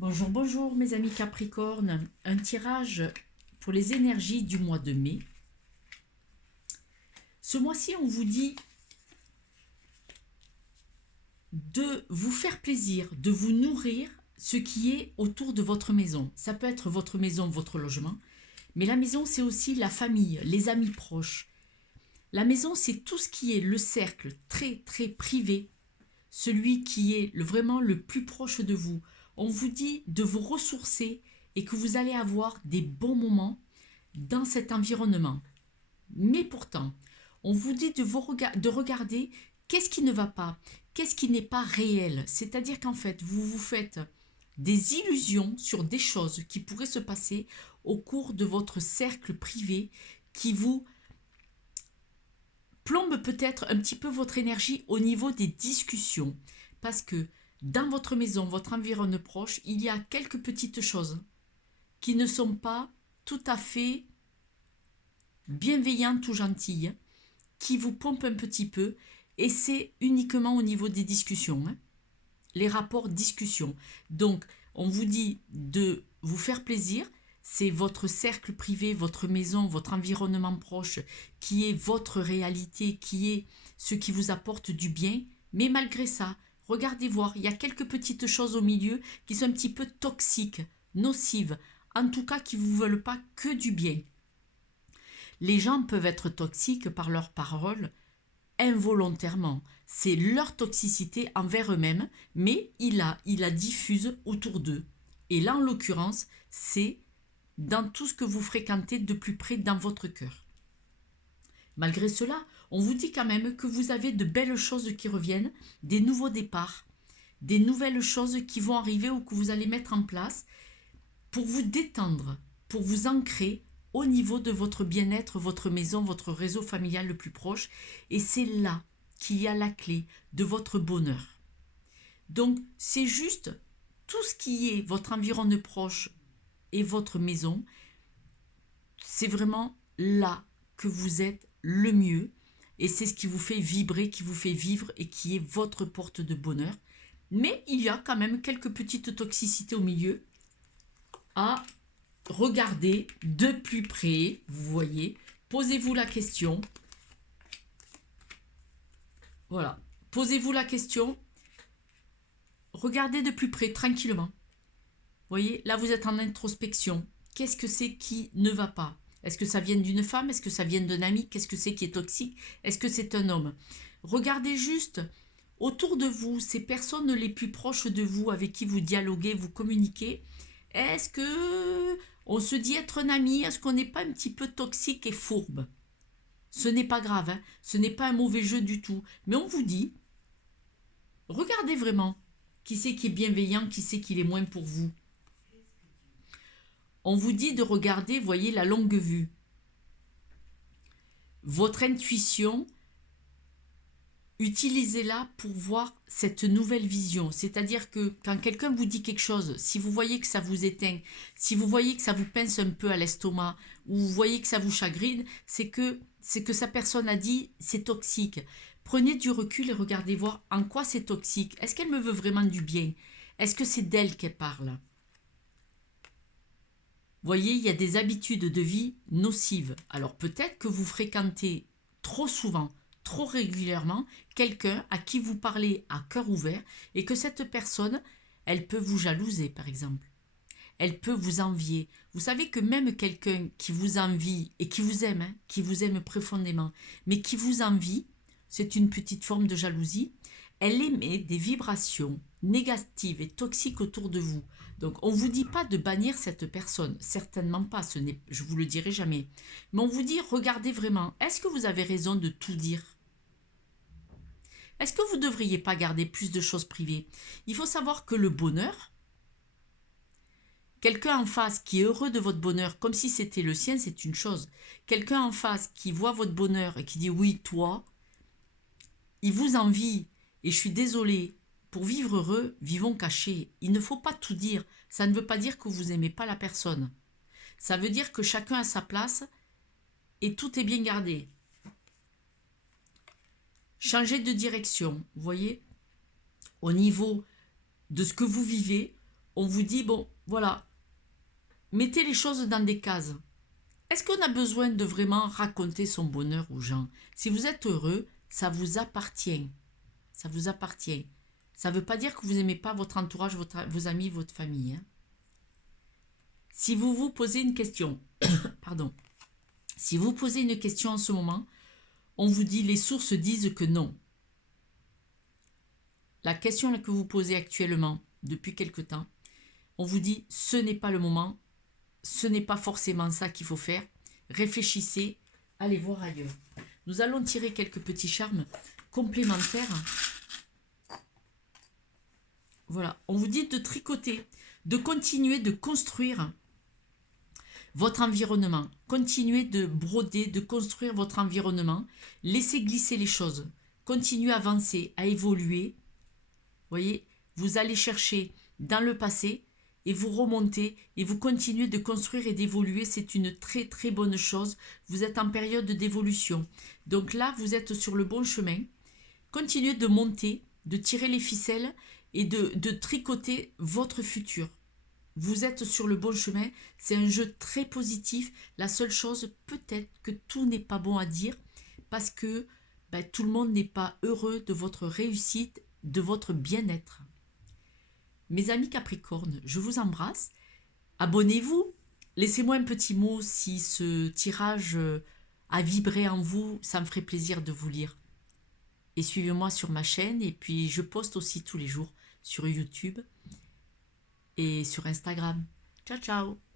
Bonjour, bonjour mes amis Capricorne. Un tirage pour les énergies du mois de mai. Ce mois-ci, on vous dit de vous faire plaisir, de vous nourrir ce qui est autour de votre maison. Ça peut être votre maison, votre logement, mais la maison, c'est aussi la famille, les amis proches. La maison, c'est tout ce qui est le cercle très très privé, celui qui est vraiment le plus proche de vous. On vous dit de vous ressourcer et que vous allez avoir des bons moments dans cet environnement. Mais pourtant, on vous dit de regarder qu'est-ce qui ne va pas, qu'est-ce qui n'est pas réel. C'est-à-dire qu'en fait, vous vous faites des illusions sur des choses qui pourraient se passer au cours de votre cercle privé qui vous plombe peut-être un petit peu votre énergie au niveau des discussions. Parce que dans votre maison, votre environnement proche, il y a quelques petites choses qui ne sont pas tout à fait bienveillantes ou gentilles, qui vous pompent un petit peu, et c'est uniquement au niveau des discussions, hein, les rapports discussions. Donc, on vous dit de vous faire plaisir, c'est votre cercle privé, votre maison, votre environnement proche, qui est votre réalité, qui est ce qui vous apporte du bien, mais malgré ça, regardez voir, il y a quelques petites choses au milieu qui sont un petit peu toxiques, nocives, en tout cas qui ne vous veulent pas que du bien. Les gens peuvent être toxiques par leurs paroles involontairement. C'est leur toxicité envers eux-mêmes, mais il la diffuse autour d'eux. Et là, en l'occurrence, c'est dans tout ce que vous fréquentez de plus près dans votre cœur. Malgré cela, on vous dit quand même que vous avez de belles choses qui reviennent, des nouveaux départs, des nouvelles choses qui vont arriver ou que vous allez mettre en place pour vous détendre, pour vous ancrer au niveau de votre bien-être, votre maison, votre réseau familial le plus proche. Et c'est là qu'il y a la clé de votre bonheur. Donc, c'est juste tout ce qui est votre environnement proche et votre maison, c'est vraiment là que vous êtes le mieux. Et c'est ce qui vous fait vibrer, qui vous fait vivre et qui est votre porte de bonheur. Mais il y a quand même quelques petites toxicités au milieu à regarder de plus près, vous voyez, posez-vous la question. Voilà, posez-vous la question, regardez de plus près, tranquillement. Vous voyez, là vous êtes en introspection. Qu'est-ce que c'est qui ne va pas? Est-ce que ça vient d'une femme? Est-ce que ça vient d'un ami? Qu'est-ce que c'est qui est toxique? Est-ce que c'est un homme? Regardez juste autour de vous, ces personnes les plus proches de vous, avec qui vous dialoguez, vous communiquez. Est-ce que on se dit être un ami? Est-ce qu'on n'est pas un petit peu toxique et fourbe? Ce n'est pas grave, hein, ce n'est pas un mauvais jeu du tout. Mais on vous dit, regardez vraiment qui c'est qui est bienveillant, qui c'est qui est moins pour vous. On vous dit de regarder, voyez, la longue vue. Votre intuition, utilisez-la pour voir cette nouvelle vision. C'est-à-dire que quand quelqu'un vous dit quelque chose, si vous voyez que ça vous éteint, si vous voyez que ça vous pince un peu à l'estomac, ou vous voyez que ça vous chagrine, c'est que sa personne a dit, c'est toxique. Prenez du recul et regardez voir en quoi c'est toxique. Est-ce qu'elle me veut vraiment du bien? Est-ce que c'est d'elle qu'elle parle? Voyez, il y a des habitudes de vie nocives. Alors peut-être que vous fréquentez trop souvent, trop régulièrement, quelqu'un à qui vous parlez à cœur ouvert et que cette personne, elle peut vous jalouser par exemple. Elle peut vous envier. Vous savez que même quelqu'un qui vous envie et qui vous aime, hein, qui vous aime profondément, mais qui vous envie, c'est une petite forme de jalousie, elle émet des vibrations négatives et toxiques autour de vous. Donc on ne vous dit pas de bannir cette personne, certainement pas, je ne vous le dirai jamais. Mais on vous dit, regardez vraiment, est-ce que vous avez raison de tout dire? Est-ce que vous ne devriez pas garder plus de choses privées? Il faut savoir que le bonheur, quelqu'un en face qui est heureux de votre bonheur comme si c'était le sien, c'est une chose. Quelqu'un en face qui voit votre bonheur et qui dit oui, toi, il vous envie et je suis désolée. Pour vivre heureux, vivons cachés. Il ne faut pas tout dire. Ça ne veut pas dire que vous n'aimez pas la personne. Ça veut dire que chacun a sa place et tout est bien gardé. Changez de direction, vous voyez, au niveau de ce que vous vivez, on vous dit, bon, voilà, mettez les choses dans des cases. Est-ce qu'on a besoin de vraiment raconter son bonheur aux gens? Si vous êtes heureux, ça vous appartient. Ça vous appartient. Ça ne veut pas dire que vous n'aimez pas votre entourage, vos amis, votre famille. Hein. Si vous vous posez une question, pardon, si vous posez une question en ce moment, on vous dit, les sources disent que non. La question que vous posez actuellement, depuis quelque temps, on vous dit, ce n'est pas le moment, ce n'est pas forcément ça qu'il faut faire. Réfléchissez, allez voir ailleurs. Nous allons tirer quelques petits charmes complémentaires. Voilà, on vous dit de tricoter, de continuer de construire votre environnement. Continuez de broder, de construire votre environnement. Laissez glisser les choses. Continuez à avancer, à évoluer. Vous voyez, vous allez chercher dans le passé et vous remontez et vous continuez de construire et d'évoluer. C'est une très très bonne chose. Vous êtes en période d'évolution. Donc là, vous êtes sur le bon chemin. Continuez de monter, de tirer les ficelles et de tricoter votre futur. Vous êtes sur le bon chemin, c'est un jeu très positif. La seule chose, peut-être que tout n'est pas bon à dire parce que tout le monde n'est pas heureux de votre réussite, de votre bien-être. Mes amis Capricorne, je vous embrasse. Abonnez-vous. Laissez-moi un petit mot si ce tirage a vibré en vous, ça me ferait plaisir de vous lire. Et suivez-moi sur ma chaîne et puis je poste aussi tous les jours sur YouTube et sur Instagram. Ciao, ciao!